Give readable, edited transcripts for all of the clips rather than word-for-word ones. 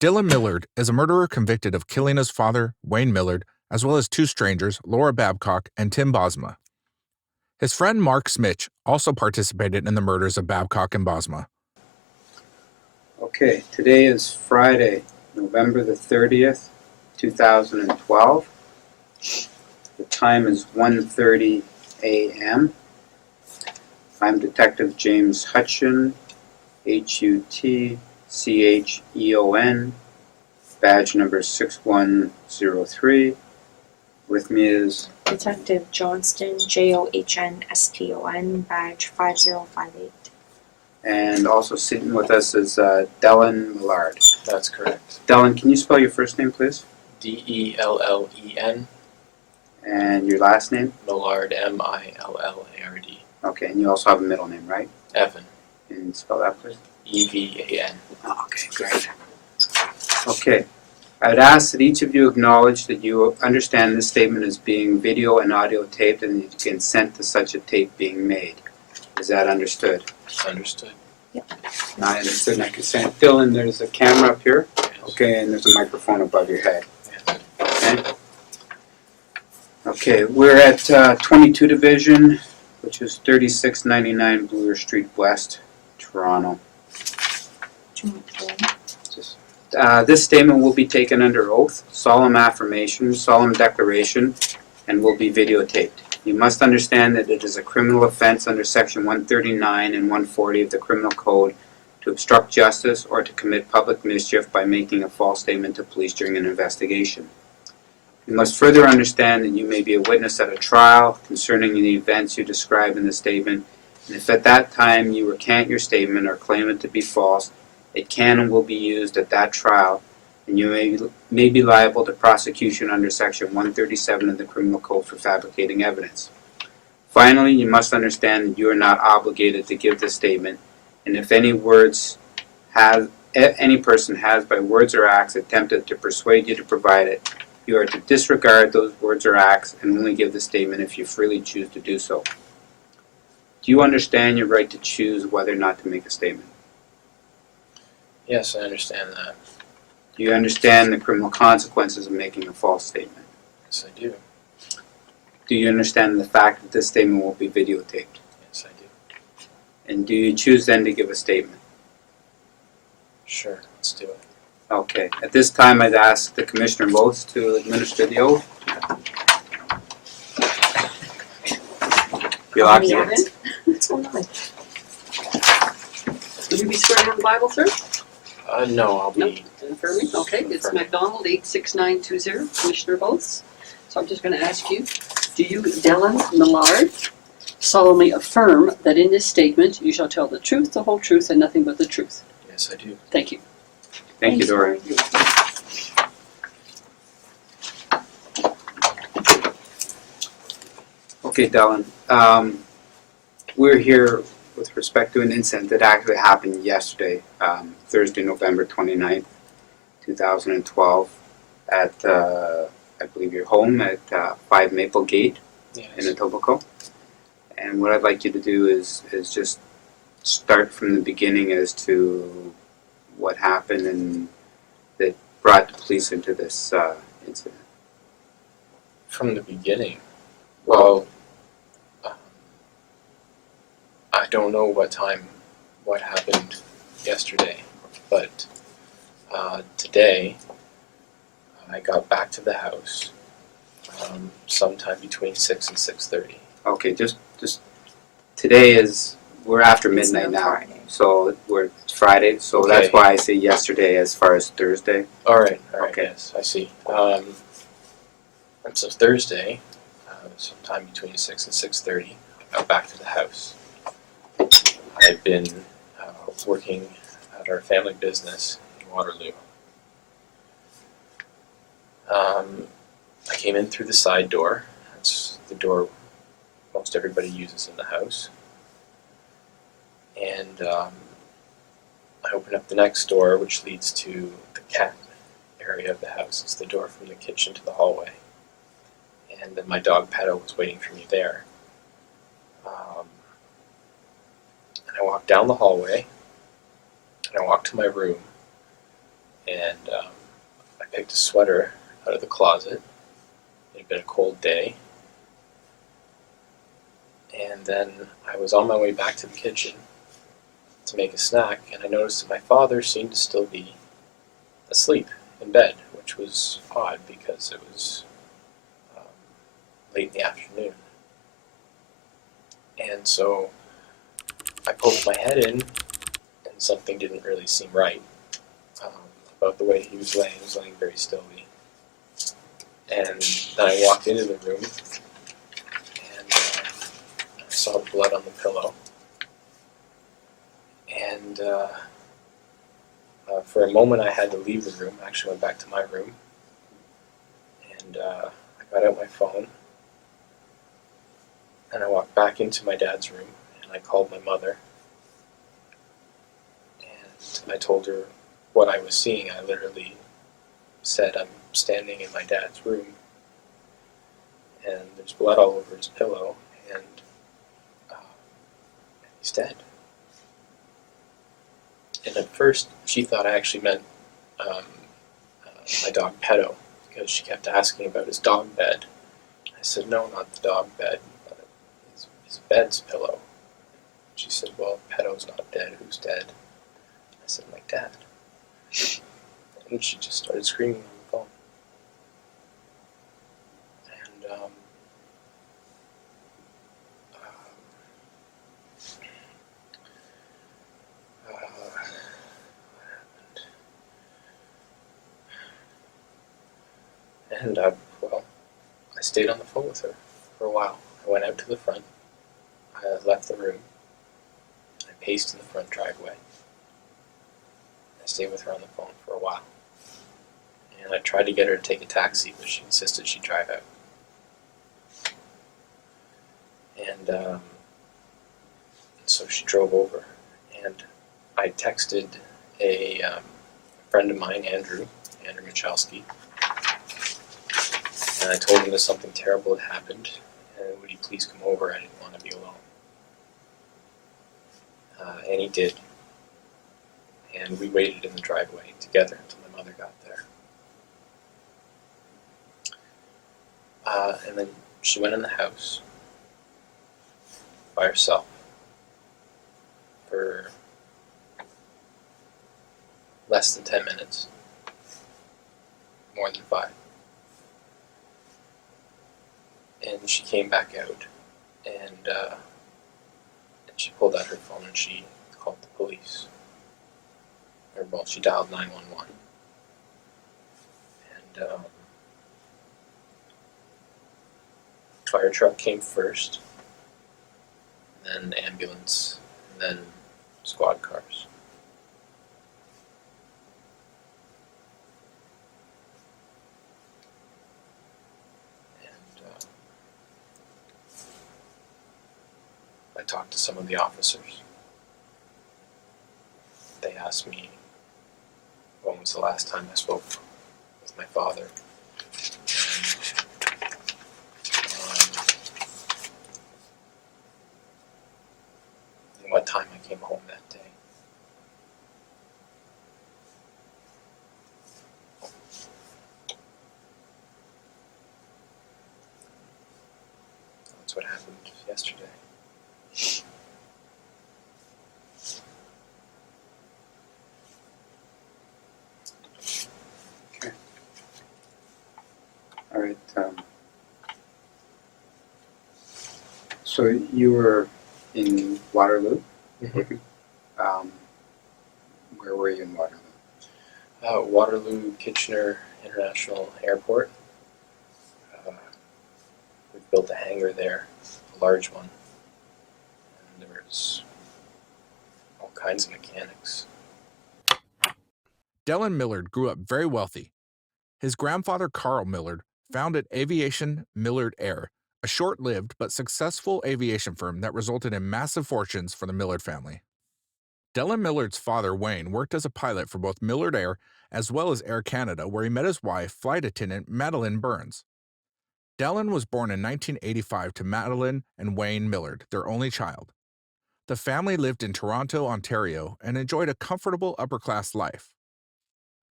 Dellen Millard is a murderer convicted of killing his father, Wayne Millard, as well as two strangers, Laura Babcock and Tim Bosma. His friend Mark Smitch also participated in the murders of Babcock and Bosma. Okay, today is Friday, November the 30th, 2012. The time is 1:30 a.m. I'm Detective James Hutcheon, Hutcheon, badge number 6103. With me is Detective Johnston, Johnston, badge 5058. and also sitting with us is Dellen Millard. That's correct. Dellen, can you spell your first name, please? Dellen, And your last name? Millard, Millard. Okay, and you also have a middle name, right? Evan, And spell that, please. Evan. Oh, okay, great. Okay, I would ask that each of you acknowledge that you understand this statement as being video and audio taped and that you consent to such a tape being made. Is that understood? Understood. I understood and I consent. Dylan, there's a camera up here. Yes. Okay, and there's a microphone above your head. Yes. Okay? Okay, we're at 22 Division, which is 3699 Bloor Street West, Toronto. This statement will be taken under oath, solemn affirmation, solemn declaration, and will be videotaped. You must understand that it is a criminal offense under Section 139 and 140 of the Criminal Code to obstruct justice or to commit public mischief by making a false statement to police during an investigation. You must further understand that you may be a witness at a trial concerning the events you describe in the statement, and if at that time you recant your statement or claim it to be false, it can and will be used at that trial, and you may be liable to prosecution under Section 137 of the Criminal Code for fabricating evidence. Finally, you must understand that you are not obligated to give this statement, and if any person has by words or acts attempted to persuade you to provide it, you are to disregard those words or acts and only give the statement if you freely choose to do so. Do you understand your right to choose whether or not to make a statement? Yes, I understand that. Do you understand the criminal consequences of making a false statement? Yes, I do. Do you understand the fact that this statement will be videotaped? Yes, I do. And do you choose then to give a statement? Sure, let's do it. Okay. At this time, I'd ask the Commissioner of Oaths to administer the oath. You'll have to- What's going on? Will you be swearing on the Bible, sir? No, I'll No. be. Affirming? Okay, it's Affirming. MacDonald, 86920, Commissioner of Oaths. So I'm just going to ask you, do you, Dellen Millard, solemnly affirm that in this statement you shall tell the truth, the whole truth, and nothing but the truth? Yes, I do. Thank you. Thank you, Dory. Okay, Dellen. We're here with respect to an incident that actually happened yesterday, Thursday, November 29th, 2012, at, I believe, your home at 5 Maple Gate in Yes. Etobicoke. And what I'd like you to do is just start from the beginning as to what happened and that brought the police into this incident. From the beginning. Well, I don't know what happened yesterday, but today I got back to the house sometime between 6 and 6:30. Okay, just today we're after midnight It's now, Friday. so it's Friday, so Okay. that's why I say yesterday as far as Thursday. All right, Okay. yes, I see. And so Thursday, sometime between 6 and 6:30, I got back to the house. I've been working at our family business in Waterloo. I came in through the side door. That's the door most everybody uses in the house. And I opened up the next door, which leads to the cat area of the house. It's the door from the kitchen to the hallway. And then my dog Pedo was waiting for me there. And I walked down the hallway, and I walked to my room, and I picked a sweater out of the closet. It had been a cold day. And then I was on my way back to the kitchen to make a snack, and I noticed that my father seemed to still be asleep in bed, which was odd because it was late in the afternoon. And so I poked my head in, and something didn't really seem right about the way he was laying. He was laying very stilly. And then I walked into the room, and I saw blood on the pillow. And for a moment I had to leave the room. I actually went back to my room, and I got out my phone, and I walked back into my dad's room, and I called my mother, and I told her what I was seeing. I literally said, I'm standing in my dad's room, and there's blood all over his pillow, and he's dead. And at first, she thought I actually meant my dog Pedo, because she kept asking about his dog bed. I said, no, not the dog bed, but his bed's pillow. She said, well, Pedo's not dead. Who's dead? I said, my dad. And she just started screaming on the phone. And And, well, I stayed on the phone with her for a while. I went out to the front. I left the room. I paced in the front driveway. I stayed with her on the phone for a while. And I tried to get her to take a taxi, but she insisted she drive out. And so she drove over. And I texted a friend of mine, Andrew Michalski, and I told him that something terrible had happened, and would he please come over? I didn't want to be alone. And he did. And we waited in the driveway together until my mother got there. And then she went in the house by herself for less than 10 minutes, more than 5. And she came back out, and she pulled out her phone and she called the police. Or, well, she dialed 911. And fire truck came first, then ambulance, and then squad cars. I talked to some of the officers. They asked me when was the last time I spoke with my father. And what time I came home that day. That's what happened yesterday. All right. So you were in Waterloo? Mhm. Where were you in Waterloo? Waterloo Kitchener International Airport. We built a hangar there, a large one. And there was all kinds of mechanics. Dellen Millard grew up very wealthy. His grandfather, Carl Millard, founded Aviation Millard Air, a short-lived but successful aviation firm that resulted in massive fortunes for the Millard family. Dellen Millard's father, Wayne, worked as a pilot for both Millard Air as well as Air Canada, where he met his wife, flight attendant Madeline Burns. Dellen was born in 1985 to Madeline and Wayne Millard, their only child. The family lived in Toronto, Ontario, and enjoyed a comfortable upper-class life.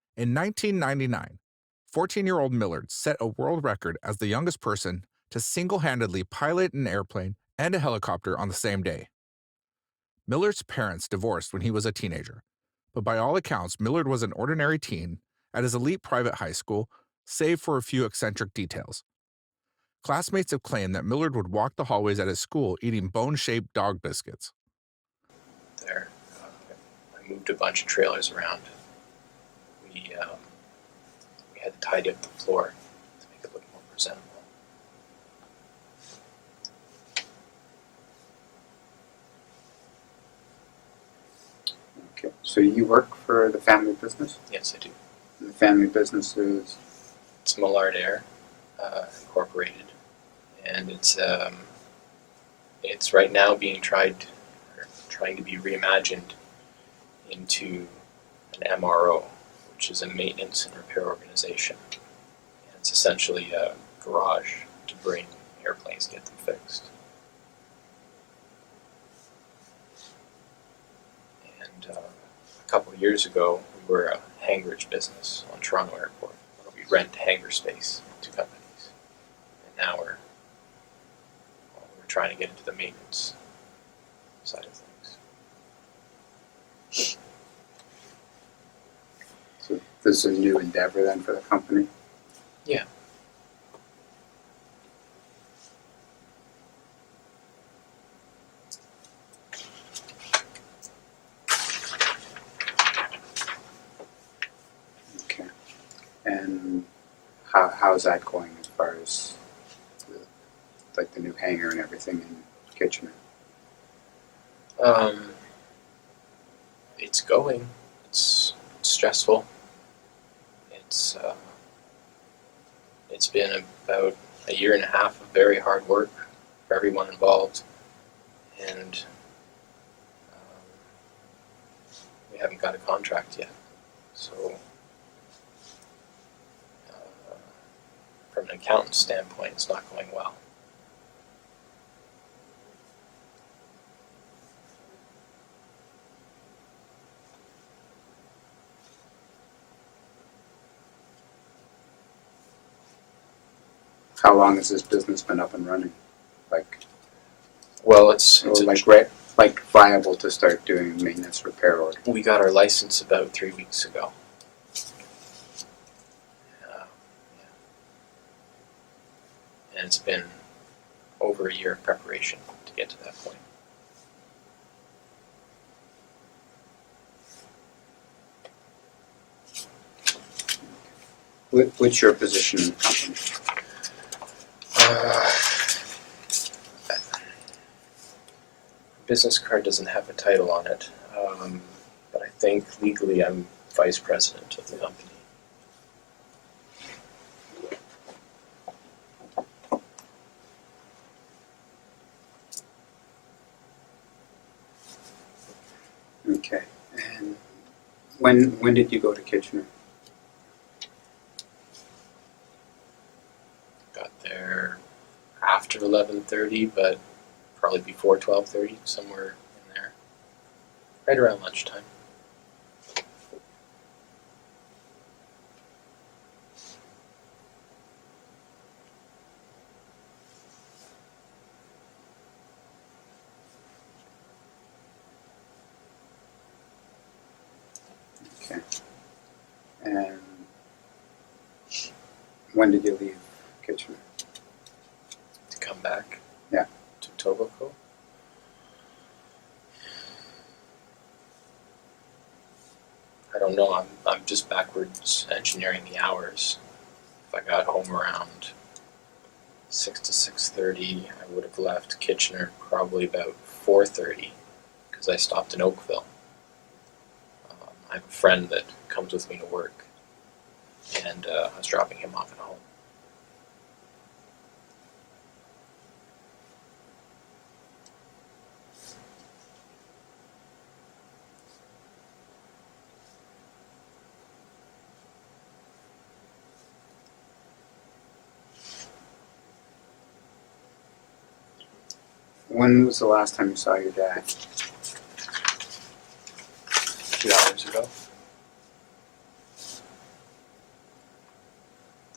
In 1999, 14-year-old Millard set a world record as the youngest person to single-handedly pilot an airplane and a helicopter on the same day. Millard's parents divorced when he was a teenager, but by all accounts, Millard was an ordinary teen at his elite private high school, save for a few eccentric details. Classmates have claimed that Millard would walk the hallways at his school eating bone-shaped dog biscuits. There, I moved a bunch of trailers around. We had to tidy up the floor to make it look more presentable. Okay, so you work for the family business? Yes, I do. And the family business is, It's Millard Air Incorporated, and it's right now trying to be reimagined into an MRO, which is a maintenance and repair organization. And it's essentially a garage to bring airplanes, get them fixed. And a couple of years ago, we were a hangarage business on Toronto Airport, where we rent hangar space to companies. And now we're trying to get into the maintenance side of things. so this is a new endeavor then for the company? Yeah. Okay. And how's that going as far as the new hangar and everything in Kitchener? It's going. It's stressful. It's been about a year and a half of very hard work for everyone involved, and we haven't got a contract yet. So, from an accountant's standpoint, it's not going well. How long has this business been up and running? Well, it's Viable to start doing maintenance repair order? we got our license about 3 weeks ago. And it's been over a year of preparation to get to that point. What's your position in the company? Business card doesn't have a title on it, but I think legally I'm vice president of the company. Okay. And when did you go to Kitchener? Got there after 11:30, but probably before 12:30, somewhere in there, right around lunchtime. Okay. And when did you leave Kitchener? To come back. Yeah. To Tobacco. I don't know. I'm just backwards engineering the hours. If I got home around 6 to 6:30, I would have left Kitchener probably about 4:30 because I stopped in Oakville. I have a friend that comes with me to work, and I was dropping him off at home. When was the last time you saw your dad? 2 hours ago.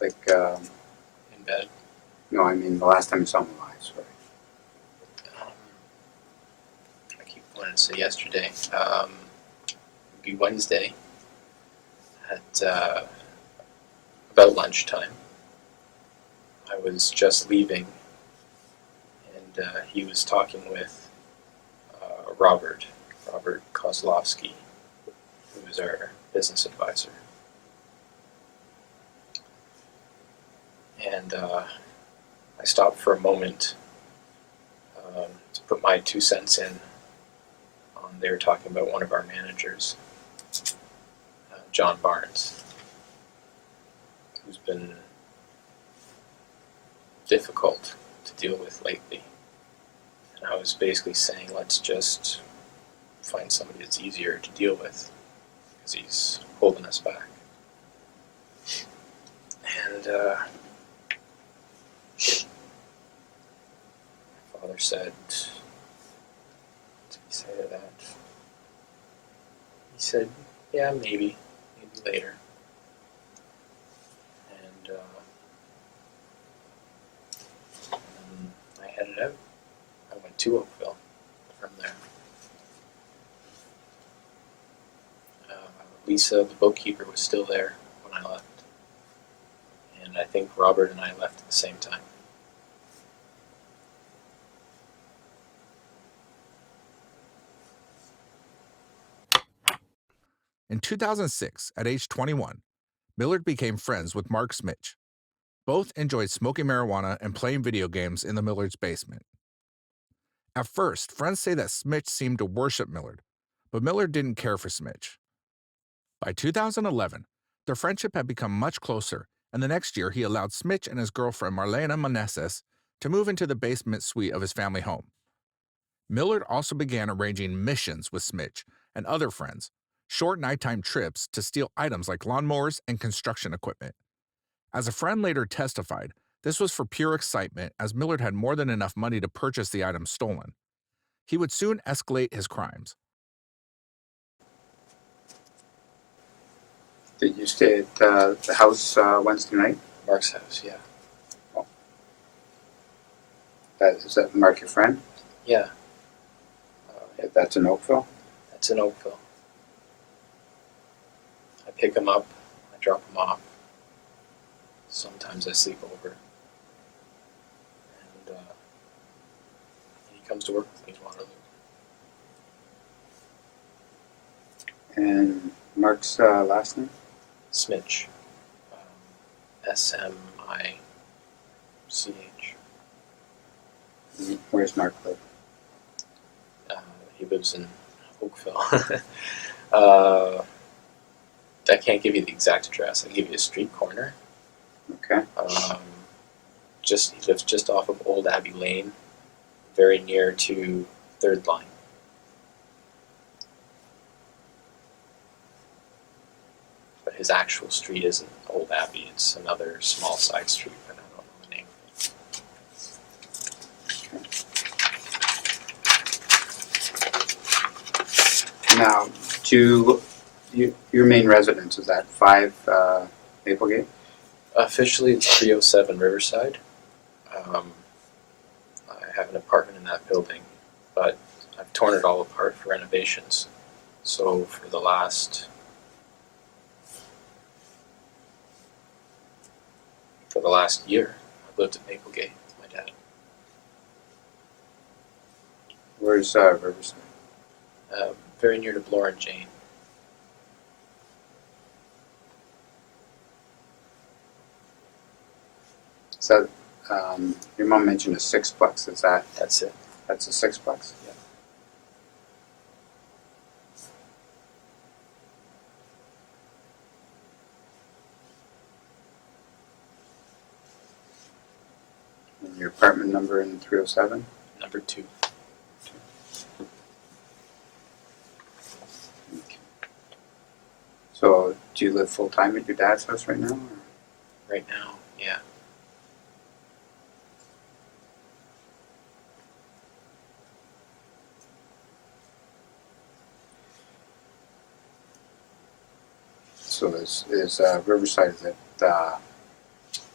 Like, in bed. no, I mean the last time you saw him alive, sorry. I keep wanting to say yesterday. It'd be Wednesday at about lunchtime. I was just leaving, and he was talking with Robert Kozlowski, who is our business advisor. And I stopped for a moment to put my 2 cents in. They were talking about one of our managers, John Barnes, who's been difficult to deal with lately. And I was basically saying, let's just find somebody that's easier to deal with, because he's holding us back. And my father said, what did he say to that? He said, yeah, maybe later. And I headed out. I went to Oakville from there. Lisa, the bookkeeper, was still there when I left. And I think Robert and I left at the same time. In 2006, at age 21, Millard became friends with Mark Smitch. Both enjoyed smoking marijuana and playing video games in the Millard's basement. At first, friends say that Smitch seemed to worship Millard, but Millard didn't care for Smitch. By 2011, their friendship had become much closer, and the next year he allowed Smitch and his girlfriend Marlena Meneses to move into the basement suite of his family home. Millard also began arranging missions with Smitch and other friends, short nighttime trips to steal items like lawnmowers and construction equipment. As a friend later testified, this was for pure excitement, as Millard had more than enough money to purchase the items stolen. He would soon escalate his crimes. Did you stay at the house Wednesday night? Mark's house, yeah. Is that Mark your friend? Yeah, That's in Oakville? that's in Oakville. I pick him up, I drop him off. Sometimes I sleep over. And he comes to work with me in Waterloo. And Mark's last name? Smitch. Smich. Where's Mark live? He lives in Oakville. I can't give you the exact address. I'll give you a street corner. Okay. He lives just off of Old Abbey Lane, very near to Third Line. But his actual street isn't Old Abbey. It's another small side street, but I don't know the name of it. Now, your main residence is at 5 Maplegate? Officially, it's 307 Riverside. I have an apartment in that building, but I've torn it all apart for renovations. So for the last year, I've lived at Maplegate with my dad. Where's Riverside? Very near to Bloor and Jane. So, your mom mentioned a sixplex. That's it. That's a sixplex? Yeah. And your apartment number in 307? Number 2. Okay. So, do you live full time at your dad's house right now? Or? Right now, yeah. So is Riverside, is it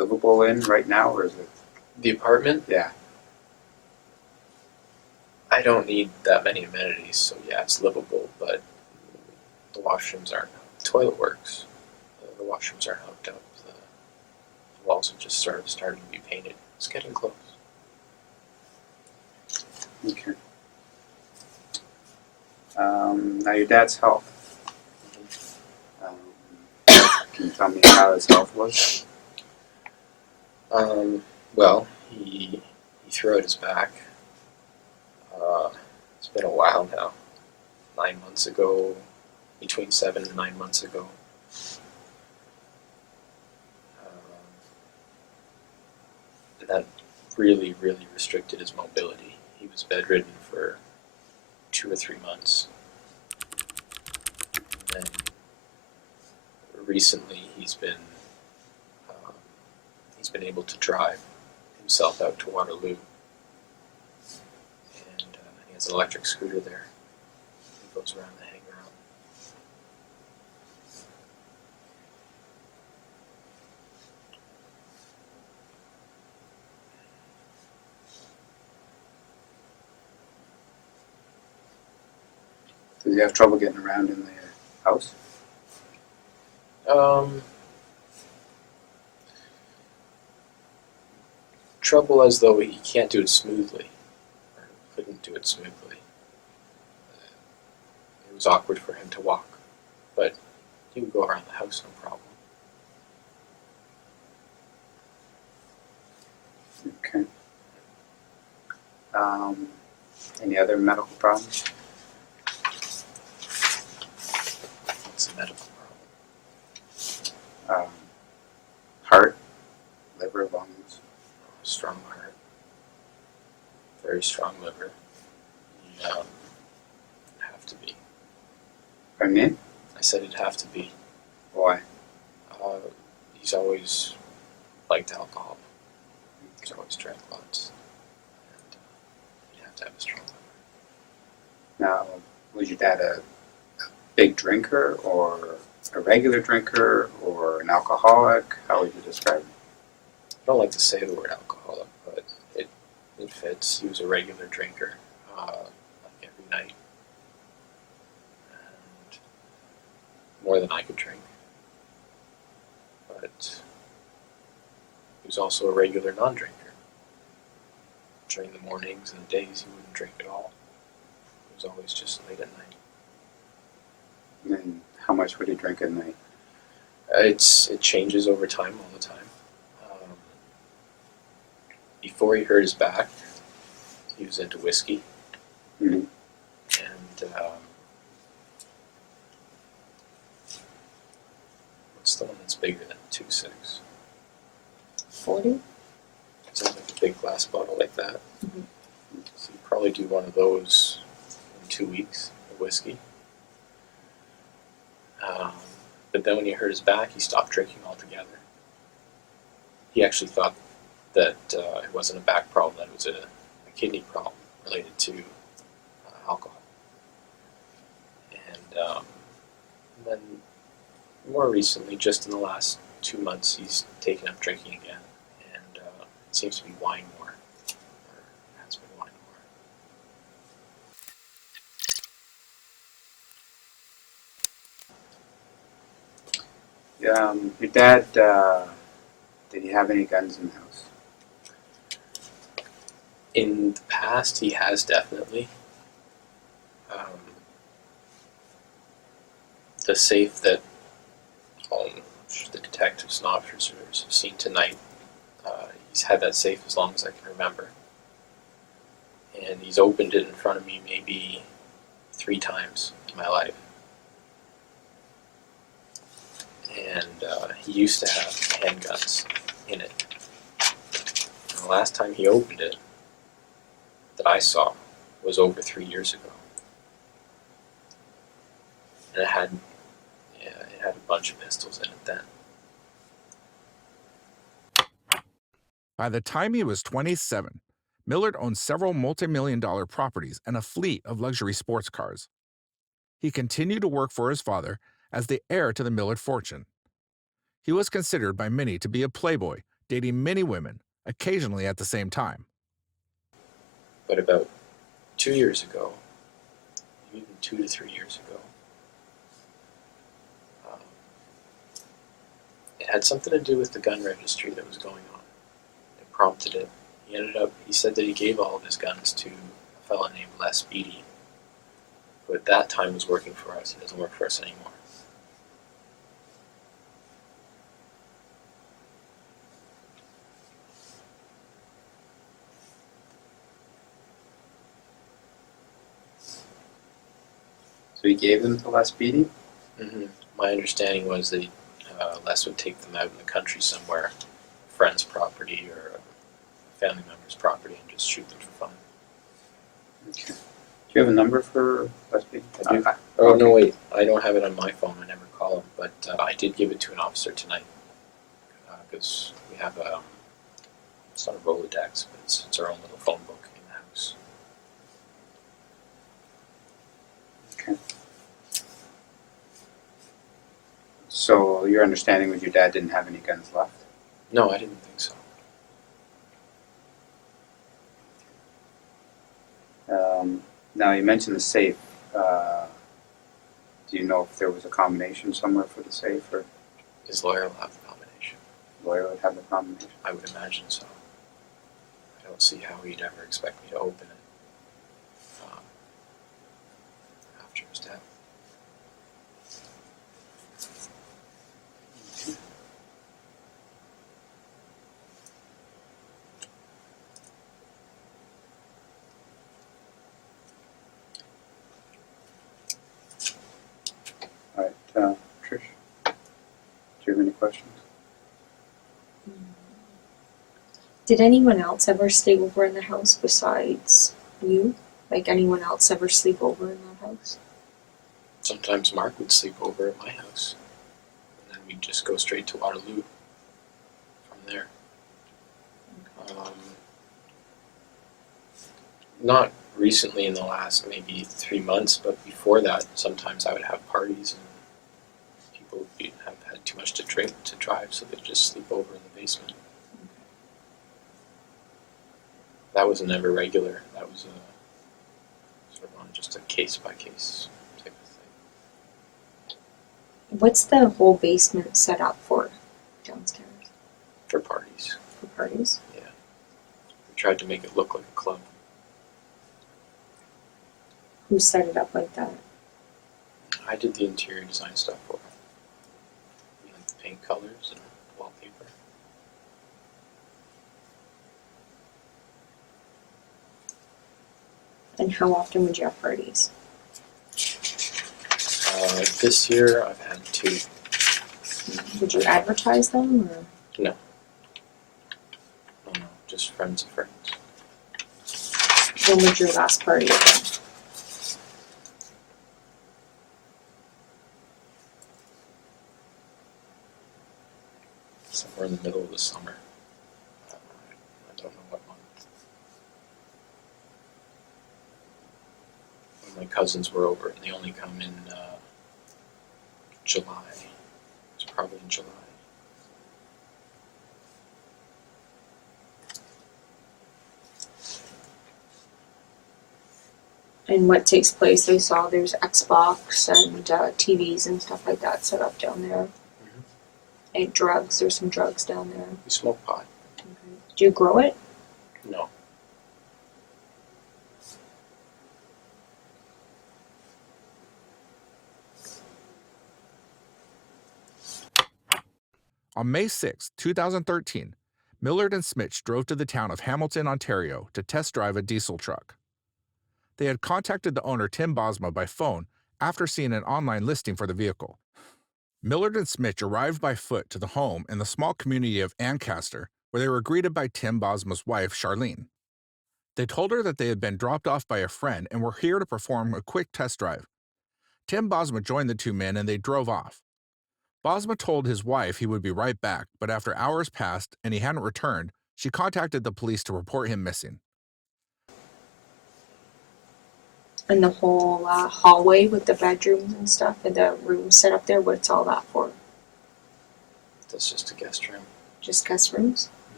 livable in right now, or is it? The apartment, Yeah. I don't need that many amenities, so yeah, it's livable, but the washrooms aren't. The toilet works. The washrooms aren't hooked up. The walls have just sort of started to be painted. It's getting close. Okay. Now your dad's health. Can you tell me how his health was? Well, he threw out his back. It's been a while now. 9 months ago, between 7 and 9 months ago. And that really, really restricted his mobility. He was bedridden for 2 or 3 months. And then recently he's been able to drive himself out to Waterloo. And he has an electric scooter there. He goes around the hangaround. Does he have trouble getting around in the house? Trouble as though he can't do it smoothly, or couldn't do it smoothly. It was awkward for him to walk, but he would go around the house no problem. Okay. Any other medical problems? It's a medical problem. Heart, liver, lungs. Strong heart, very strong liver. You have to be. Pardon me? I said it'd have to be. Why? He's always liked alcohol. He's always drank lots. And you have to have a strong liver. Now, was your dad a big drinker, or a regular drinker, or an alcoholic? How would you describe him? I don't like to say the word alcoholic, but it fits. He was a regular drinker, like every night. And more than I could drink. But he was also a regular non-drinker. During the mornings and the days, he wouldn't drink at all. It was always just late at night. And how much would he drink at night? It changes over time, all the time. Before he hurt his back, he was into whiskey. Mm-hmm. And what's the one that's bigger than 2.6? 40? It's like a big glass bottle like that. Mhm. So you'd probably do one of those in 2 weeks of whiskey. But then when he hurt his back, he stopped drinking altogether. He actually thought that it wasn't a back problem, that it was a kidney problem related to alcohol. And then more recently, just in the last 2 months, he's taken up drinking again, and it seems to be wine more, or has been wine more. Your dad, did he have any guns in the house? In the past, he has definitely. The safe that the detectives and officers have seen tonight, he's had that safe as long as I can remember. And he's opened it in front of me maybe 3 times in my life. And he used to have handguns in it. And the last time he opened it, that I saw, was over 3 years ago. And it had a bunch of pistols in it then. By the time he was 27, Millard owned several multi-million-dollar properties and a fleet of luxury sports cars. He continued to work for his father as the heir to the Millard fortune. He was considered by many to be a playboy, dating many women, occasionally at the same time. But about 2 years ago, even 2 to 3 years ago, it had something to do with the gun registry that was going on. It prompted it. He said that he gave all of his guns to a fellow named Les Beatty, who at that time was working for us. He doesn't work for us anymore. So he gave them to Les Beatty? Mm-hmm. My understanding was that Les would take them out in the country somewhere, a friend's property or a family member's property, and just shoot them for fun. Okay. Do you have a number for Les Beatty? I do. Oh, Okay. no, wait. I don't have it on my phone. I never call him. But I did give it to an officer tonight. Because we have it's not a Rolodex, but it's our own little phone book in the house. Okay. So your understanding was your dad didn't have any guns left? No, I didn't think so. Now you mentioned the safe. Do you know if there was a combination somewhere for the safe, or His lawyer will have the combination. the lawyer would have the combination? I would imagine so. I don't see how he'd ever expect me to open it after his death. All right, Trish, do you have any questions? Did anyone else ever stay over in the house besides you? Like anyone else ever sleep over in that house? Sometimes Mark would sleep over at my house, and then we'd just go straight to Waterloo from there. Not recently in the last maybe 3 months, but before that, sometimes I would have parties and people would have had too much to drink to drive, so they'd just sleep over in the basement. That was never regular. That was sort of on just a case-by-case type of thing. What's the whole basement set up for downstairs? For parties. For parties? We tried to make it look like a club. Who set it up like that? I did the interior design stuff for it. Like the paint colors and wallpaper. And how often would you have parties? This year I've had 2. Would you advertise them or? No, just friends of friends. When was your last party again? Somewhere in the middle of the summer. I don't know what month. When my cousins were over, and they only come in July. It was probably in July. And what takes place? I saw there's Xbox and TVs and stuff like that set up down there. And drugs, there's some drugs down there. We smoke pot. Do you grow it? No. On May 6, 2013, Millard and Smitch drove to the town of Hamilton, Ontario to test drive a diesel truck. They had contacted the owner Tim Bosma by phone after seeing an online listing for the vehicle. Millard and Smitch arrived by foot to the home in the small community of Ancaster, where they were greeted by Tim Bosma's wife, Charlene. They told her that they had been dropped off by a friend and were here to perform a quick test drive. Tim Bosma joined the two men and they drove off. Bosma told his wife he would be right back, but after hours passed and he hadn't returned, she contacted the police to report him missing. And the whole hallway with the bedrooms and stuff and the rooms set up there, what's all that for? That's just a guest room. Just guest rooms?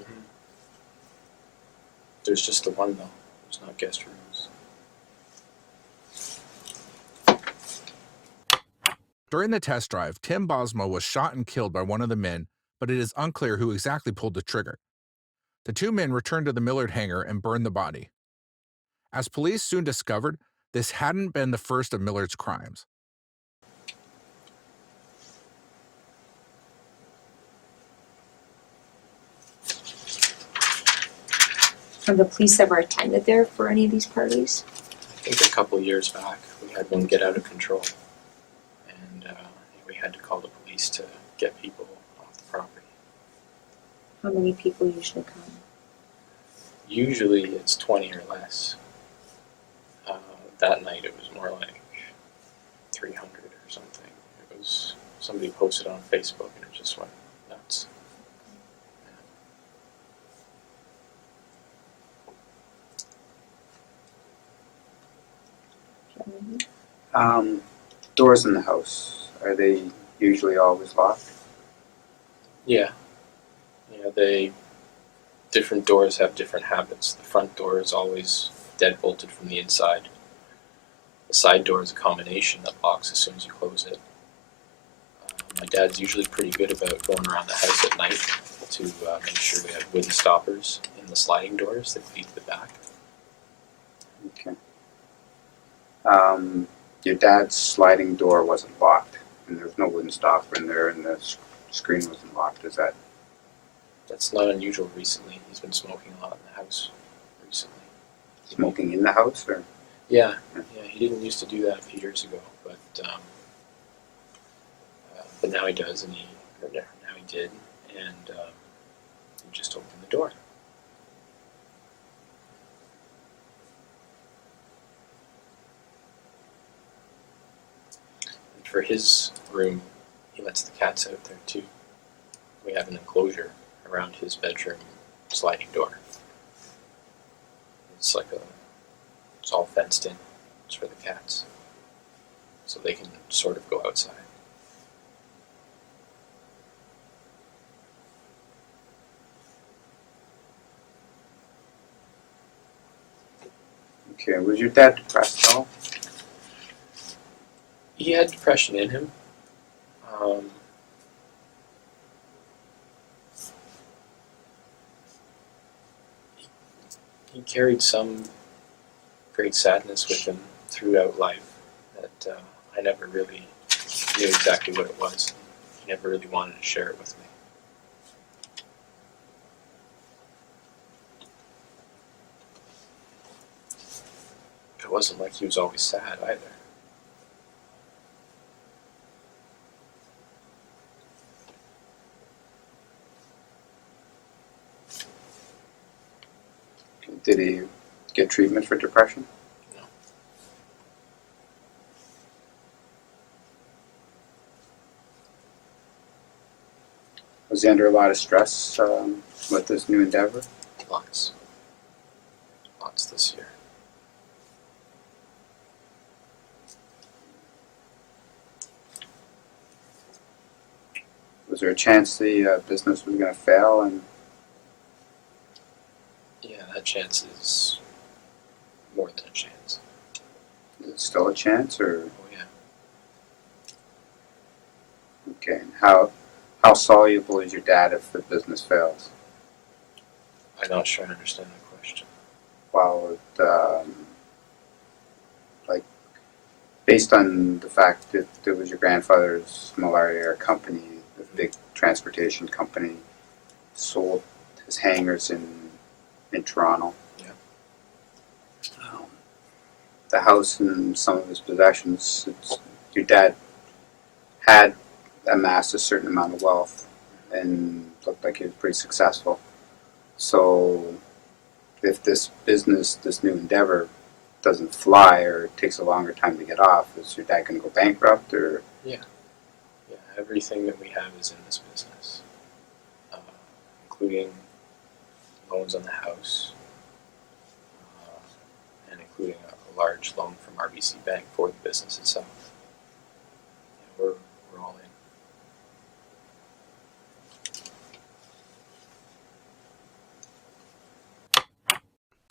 There's just the one though. There's not guest rooms. During the test drive, Tim Bosma was shot and killed by one of the men, but it is unclear who exactly pulled the trigger. The two men returned to the Millard hangar and burned the body. As police soon discovered, this hadn't been the first of Millard's crimes. Have the police ever attended there for any of these parties? I think a couple of years back we had one get out of control, and we had to call the police to get people off the property. How many people usually come? Usually it's 20 or less. That night it was more like 300 or something. It was somebody posted on Facebook and it just went nuts. Doors in the house, are they usually always locked? Yeah. Different doors have different habits. The front door is always deadbolted from the inside. The side door is a combination that locks as soon as you close it. My dad's usually pretty good about going around the house at night to make sure we have wooden stoppers in the sliding doors that lead to the back. Okay. Your dad's sliding door wasn't locked, and there was no wooden stopper in there, and the screen wasn't locked. Is that? That's not unusual recently. He's been smoking a lot in the house recently. Smoking in the house, or? Yeah, he didn't used to do that a few years ago, but now he does, now he did, and he just opened the door. And for his room, he lets the cats out there too. We have an enclosure around his bedroom sliding door. It's all fenced in. It's for the cats, so they can sort of go outside. Okay, was your dad depressed at all? He had depression in him. He carried some great sadness with him throughout life that I never really knew exactly what it was. He never really wanted to share it with me. It wasn't like he was always sad either. Did he get treatment for depression? No. Was he under a lot of stress with this new endeavor? Lots this year. Was there a chance the business was going to fail? And Yeah, that chance is more than a chance. is it still a chance, or? Oh yeah. Okay, and how soluble is your dad if the business fails? I'm not sure I understand the question. Well, like, based on the fact that it was your grandfather's Millard company, the big transportation company, sold his hangars in Toronto. Yeah. The house and some of his possessions, your dad had amassed a certain amount of wealth and looked like he was pretty successful. So if this business, this new endeavor, doesn't fly or it takes a longer time to get off, is your dad going to go bankrupt, or? Yeah, everything that we have is in this business, including loans on the house, and including a large loan from RBC Bank for the business itself. Yeah, we're all in.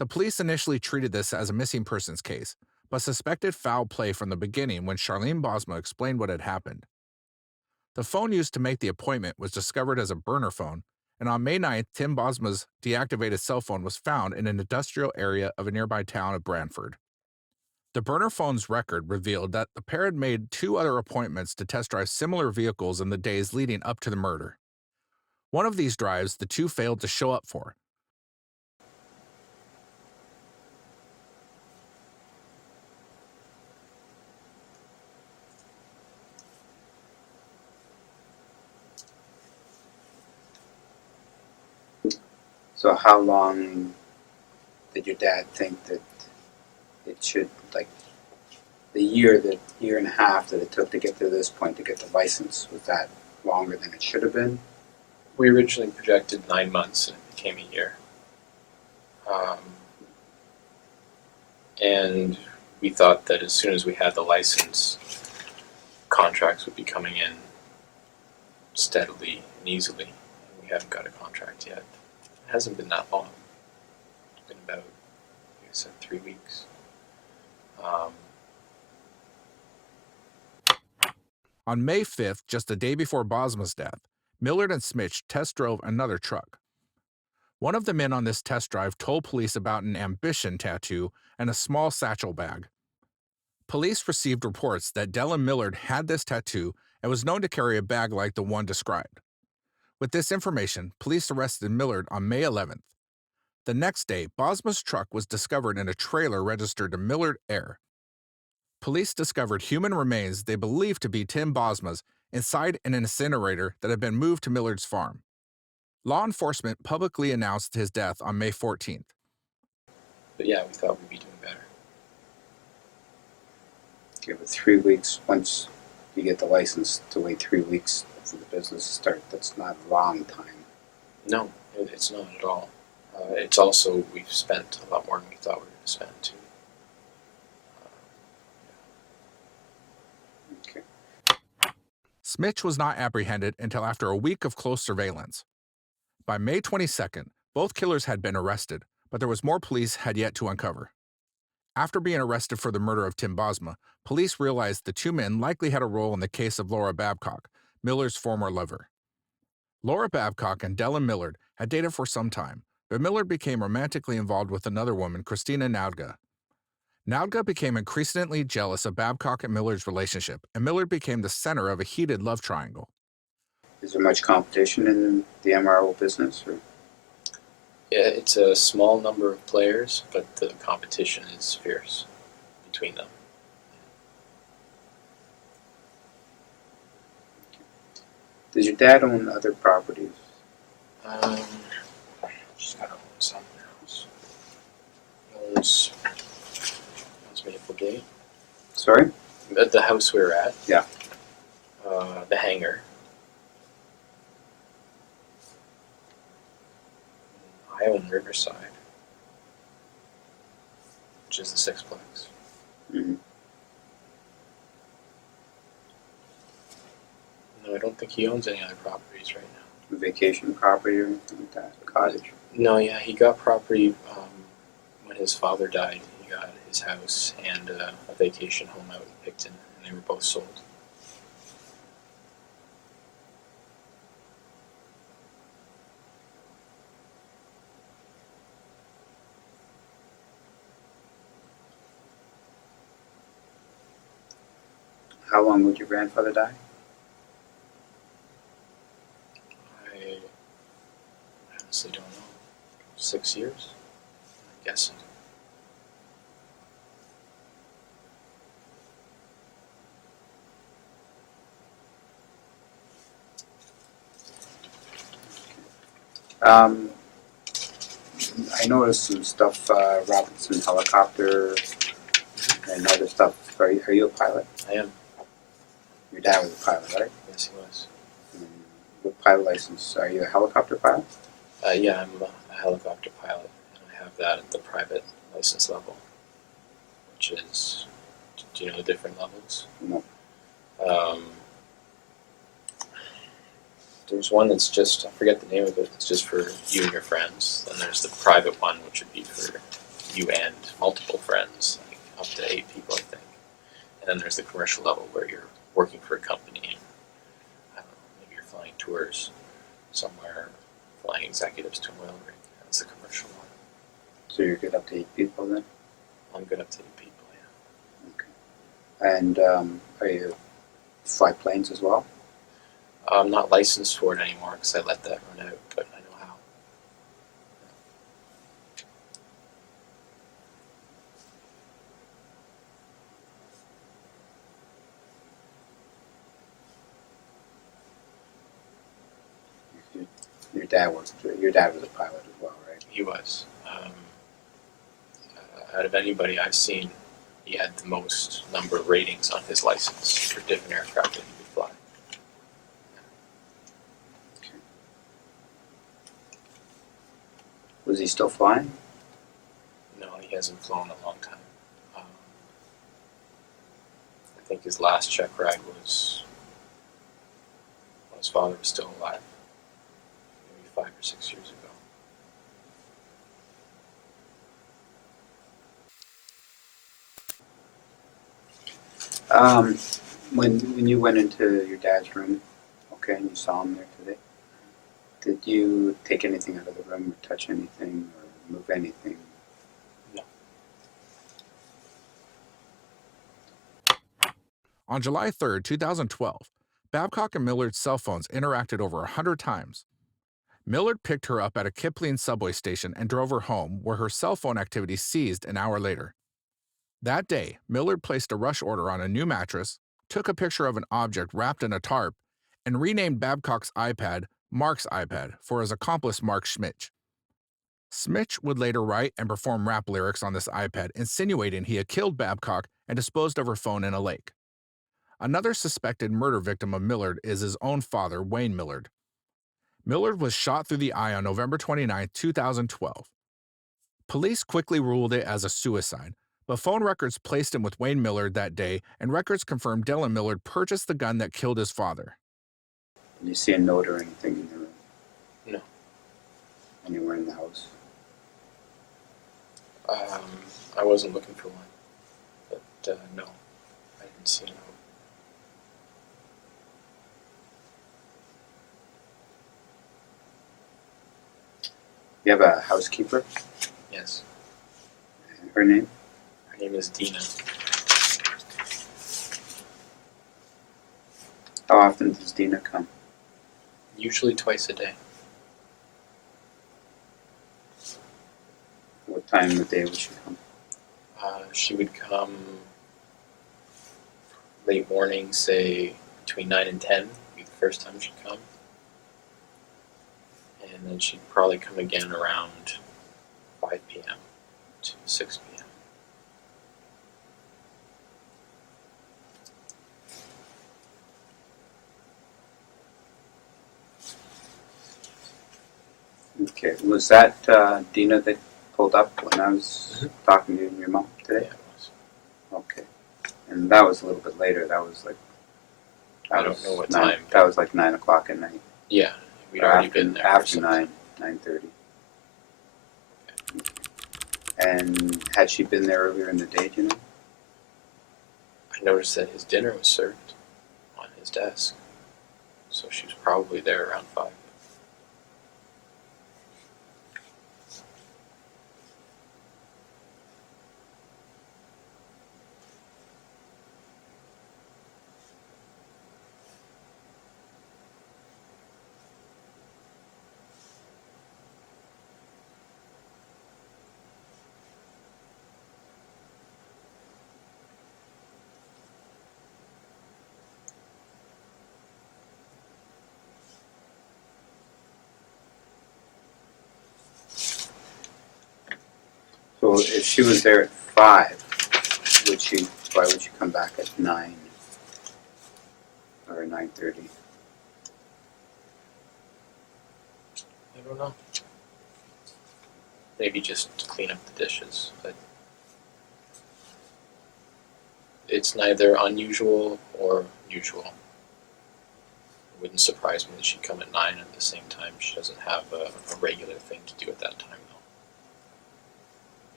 The police initially treated this as a missing persons case, but suspected foul play from the beginning when Charlene Bosma explained what had happened. The phone used to make the appointment was discovered as a burner phone, and on May 9th, Tim Bosma's deactivated cell phone was found in an industrial area of a nearby town of Brantford. The burner phone's record revealed that the pair had made 2 other appointments to test drive similar vehicles in the days leading up to the murder. One of these drives the two failed to show up for. So how long did your dad think that it should, like, the year and a half that it took to get to this point to get the license, was that longer than it should have been? We originally projected 9 months, and it became a year. And we thought that as soon as we had the license, contracts would be coming in steadily and easily. And we haven't got a contract yet. It hasn't been that long. It's been about, like I said, 3 weeks. On May 5th, just a day before Bosma's death, Millard and Smith test drove another truck. One of the men on this test drive told police about an ambition tattoo and a small satchel bag. Police received reports that Dellen Millard had this tattoo and was known to carry a bag like the one described. With this information, police arrested Millard on May 11th. The next day, Bosma's truck was discovered in a trailer registered to Millard Air. Police discovered human remains they believed to be Tim Bosma's inside an incinerator that had been moved to Millard's farm. Law enforcement publicly announced his death on May 14th. But yeah, we thought we'd be doing better. Okay, but 3 weeks, once you get the license, to wait 3 weeks for the business to start, that's not a long time. No, it's not at all. It's also, we've spent a lot more than we thought we were going to spend too. Okay. Smith was not apprehended until after a week of close surveillance. By May 22nd, both killers had been arrested, but there was more police had yet to uncover. After being arrested for the murder of Tim Bosma, police realized the 2 men likely had a role in the case of Laura Babcock, Millard's former lover. Laura Babcock and Dellen Millard had dated for some time, but Millard became romantically involved with another woman, Christina Naudga. Naudga became increasingly jealous of Babcock and Millard's relationship, and Millard became the center of a heated love triangle. Is there much competition in the MRO business? Or? Yeah, it's a small number of players, but the competition is fierce between them. Does your dad own other properties? Just gotta own some house. Owns Maple Gate. Sorry? The house we were at. Yeah. The hangar. I own Riverside, which is the sixplex. Mm-hmm. No, I don't think he owns any other properties right now. A vacation property or anything like that? A cottage? No, yeah, he got property when his father died. He got his house and a vacation home out in Picton, and they were both sold. How long would your grandfather die? I honestly don't know. 6 years? I'm guessing. I noticed some stuff, Robinson helicopter and other stuff. Are you a pilot? I am. Your dad was a pilot, right? Yes, he was. What pilot license? Are you a helicopter pilot? Yeah, I'm a helicopter pilot, and I have that at the private license level, which is, do you know the different levels? No. There's one that's just, I forget the name of it, it's just for you and your friends. Then there's the private one, which would be for you and multiple friends, like up to 8 people, I think. And then there's the commercial level where you're working for a company and I don't know, maybe you're flying tours somewhere, flying executives to an oil rig. That's the commercial one. So you're good up to 8 people then? I'm good up to 8 people, yeah. Okay. And are you fly planes as well? I'm not licensed for it anymore because I let that run out, but I know how. Your dad was a pilot as well, right? He was. Out of anybody I've seen, he had the most number of ratings on his license for different aircraft that he could fly. Was he still flying? No, he hasn't flown in a long time. I think his last check ride was when his father was still alive, maybe 5 or 6 years ago. When you went into your dad's room, okay, and you saw him there today, did you take anything out of the room or touch anything or move anything? No. On July 3rd, 2012, Babcock and Millard's cell phones interacted over 100 times. Millard picked her up at a Kipling subway station and drove her home, where her cell phone activity ceased an hour later. That day, Millard placed a rush order on a new mattress, took a picture of an object wrapped in a tarp, and renamed Babcock's iPad Mark's iPad for his accomplice Mark Schmitch. Schmitch would later write and perform rap lyrics on this iPad, insinuating he had killed Babcock and disposed of her phone in a lake. Another suspected murder victim of Millard is his own father, Wayne Millard. Millard was shot through the eye on November 29, 2012. Police quickly ruled it as a suicide, but phone records placed him with Wayne Millard that day, and records confirmed Dellen Millard purchased the gun that killed his father. Did you see a note or anything in the room? No. Anywhere in the house? I wasn't looking for one, but no, I didn't see a note. You have a housekeeper? Yes. Her name? Her name is Dina. How often does Dina come? Usually twice a day. What time of the day would she come? She would come late morning, say between 9 and 10 would be the first time she'd come. And then she'd probably come again around 5 p.m. to 6 p.m. Okay, was that Dina that pulled up when I was talking to you and your mom Yeah, today? it was. Okay. And that was a little bit later. That was like... I don't know what time. That was like 9 o'clock at night. Yeah, we'd already been there. for After some 9, time. 9:30. And had she been there earlier in the day, do you know? I noticed that his dinner was served on his desk, so she was probably there around 5. So if she was there at 5, why would she come back at 9 or 9:30? I don't know. Maybe just to clean up the dishes, but it's neither unusual or usual. It wouldn't surprise me that she'd come at 9 at the same time. She doesn't have a regular thing to do at that time, though.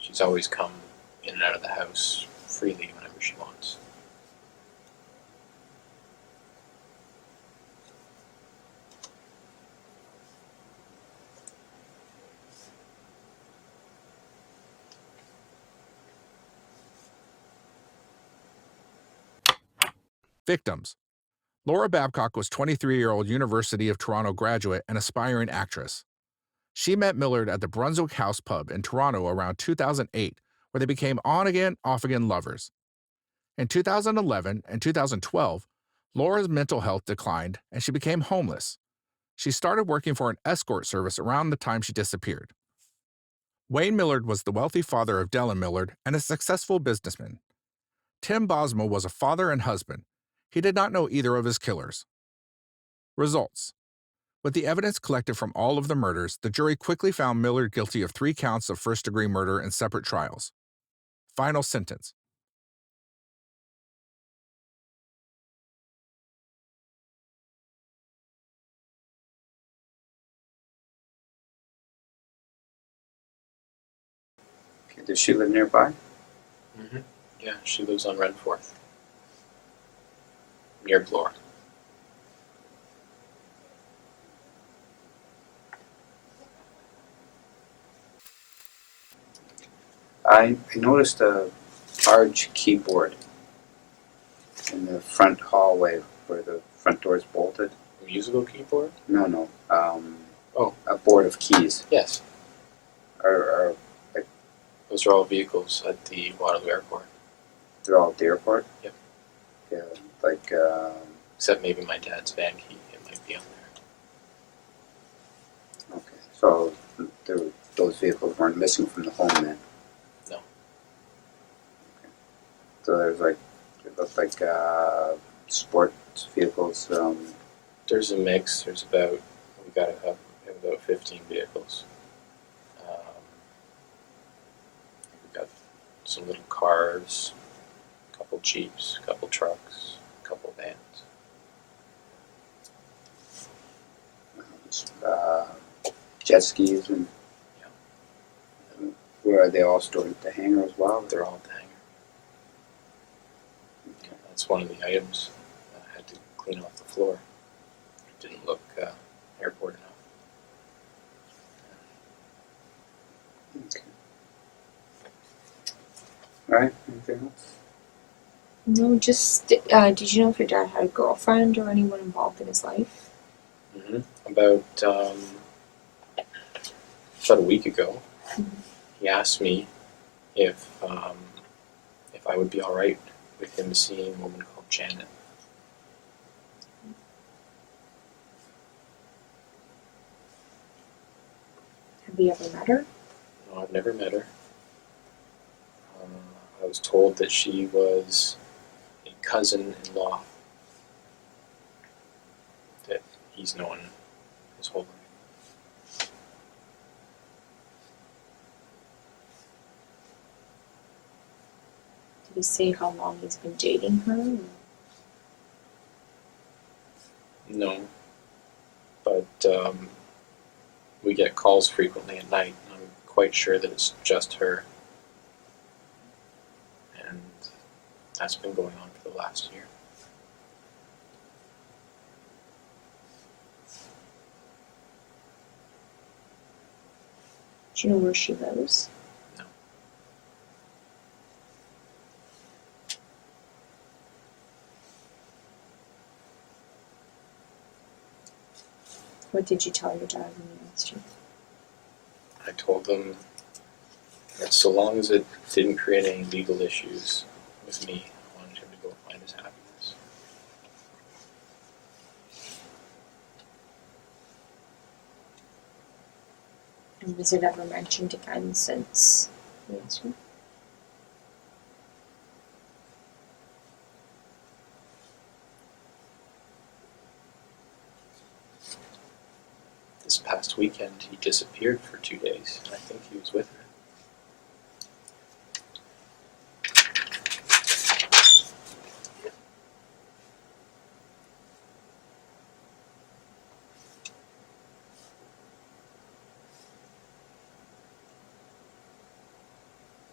she's always come in and out of the house freely whenever she wants. Victims. Laura Babcock was 23-year-old University of Toronto graduate and aspiring actress. She met Millard at the Brunswick House pub in Toronto around 2008, where they became on-again, off-again lovers. In 2011 and 2012, Laura's mental health declined and she became homeless. She started working for an escort service around the time she disappeared. Wayne Millard was the wealthy father of Dellen Millard and a successful businessman. Tim Bosma was a father and husband. He did not know either of his killers. Results. With the evidence collected from all of the murders, the jury quickly found Millard guilty of 3 counts of first-degree murder in separate trials. Final sentence. Okay, does she live nearby? Mm-hmm. Yeah, she lives on Renforth, near Bloor. I noticed a large keyboard in the front hallway where the front door is bolted. A musical keyboard? No. Oh. A board of keys. Yes. Are Those are all vehicles at the Waterloo Airport. they're all at the airport? Yep. Yeah, like, Except maybe my dad's van key. It might be on there. okay. So those vehicles weren't missing from the home then? No. Okay. So there's like, it looked like sports vehicles. There's a mix. There's about, we have about 15 vehicles. We've got some little cars, a couple Jeeps, a couple trucks, a couple vans. Jet skis and Yeah. where are they all stored at the hangar as well? They're all at the hangar. That's one of the items I had to clean off the floor. It didn't look airport enough. Okay. All right. Anything else? No, just did you know if your dad had a girlfriend or anyone involved in his life? Mm-hmm. About a week ago, he asked me if I would be all right with him seeing a woman called Janet. Have you ever met her? No, I've never met her. I was told that she was a cousin-in-law that he's known his whole life. Did he say how long he's been dating her? Or? No, but we get calls frequently at night, and I'm quite sure that it's just her. And that's been going on for the last year. Do you know where she lives? No. What did you tell your dad when he asked you? I told them that so long as it didn't create any legal issues with me, I wanted him to go find his happiness. And was it ever mentioned again since he asked you? This past weekend, he disappeared for 2 days, and I think he was with her.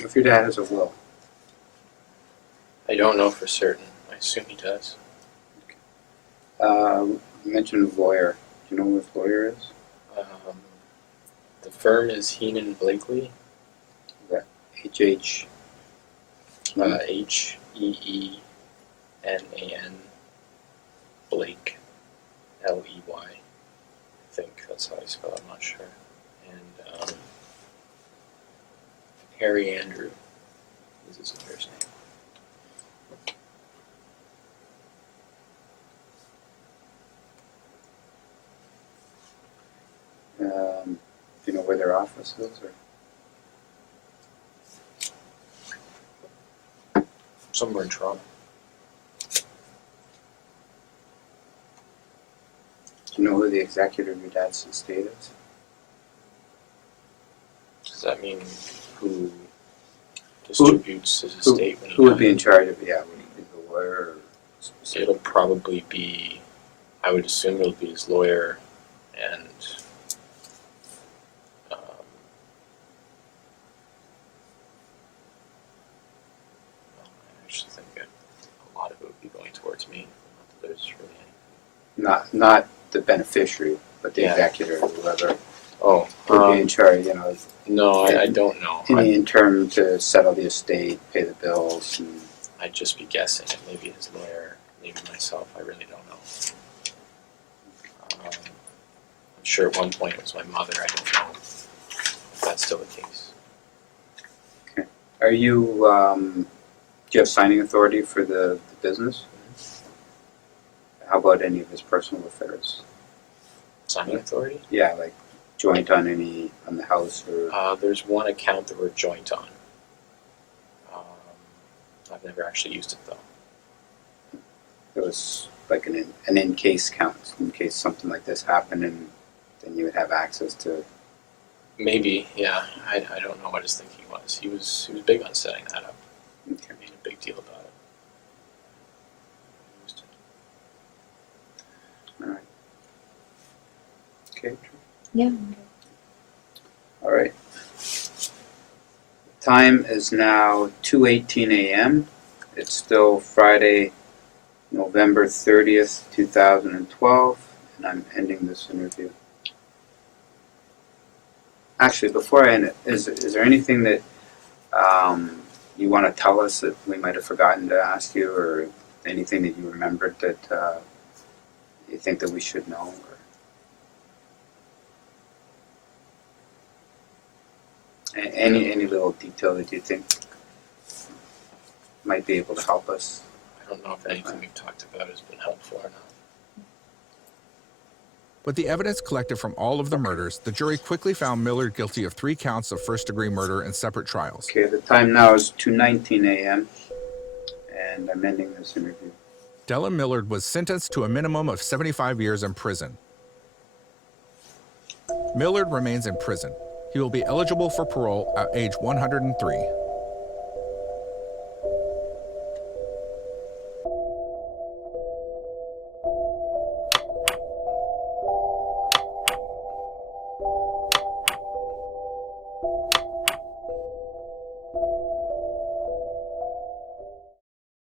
If your dad has a will. I don't know for certain. I assume he does. You mentioned lawyer. Do you know who his lawyer is? The firm is Heenan Blakely. H.H. H-E-E-N-A-N Blake, L-E-Y. I think that's how I spell it, I'm not sure. And Harry Andrew is his lawyer's name. Do you know where their office is? Or? Somewhere in Toronto. Do you know who the executor of your dad's estate is? Does that mean who distributes his estate when he Who would be dies? in charge of it? Yeah, would he be the lawyer or specific? It'll probably be, I would assume it'll be his lawyer and I actually think a lot of it would be going towards me. Not that there's really any. Not the beneficiary, but the Yeah. executor, whoever Oh, would be in charge. You know, no, I don't know. any interim to settle the estate, pay the bills, and I'd just be guessing. Maybe his lawyer, maybe myself. I really don't know. I'm sure at one point it was my mother. I don't know if that's still the case. Are you, do you have signing authority for the business? How about any of his personal affairs? Signing authority? Yeah, like joint on the house or, There's one account that we're joint on. I've never actually used it though. it was like an in-case count, in case something like this happened, and then you would have access to. Maybe, yeah. I don't know what his thinking was. He was big on setting that up. Okay. Made a big deal about it. Used it. All right. Okay. Yeah. All right. Time is now 2:18 a.m. It's still Friday, November 30th, 2012, and I'm ending this interview. Actually, before I end it, is there anything that you want to tell us that we might have forgotten to ask you, or anything that you remembered that you think that we should know? Any little detail that you think might be able to help us? I don't know if anything we've talked about has been helpful or not. With the evidence collected from all of the murders, the jury quickly found Millard guilty of 3 counts of first-degree murder in separate trials. Okay, the time now is 2:19 a.m. and I'm ending this interview. Dellen Millard was sentenced to a minimum of 75 years in prison. Millard remains in prison. He will be eligible for parole at age 103.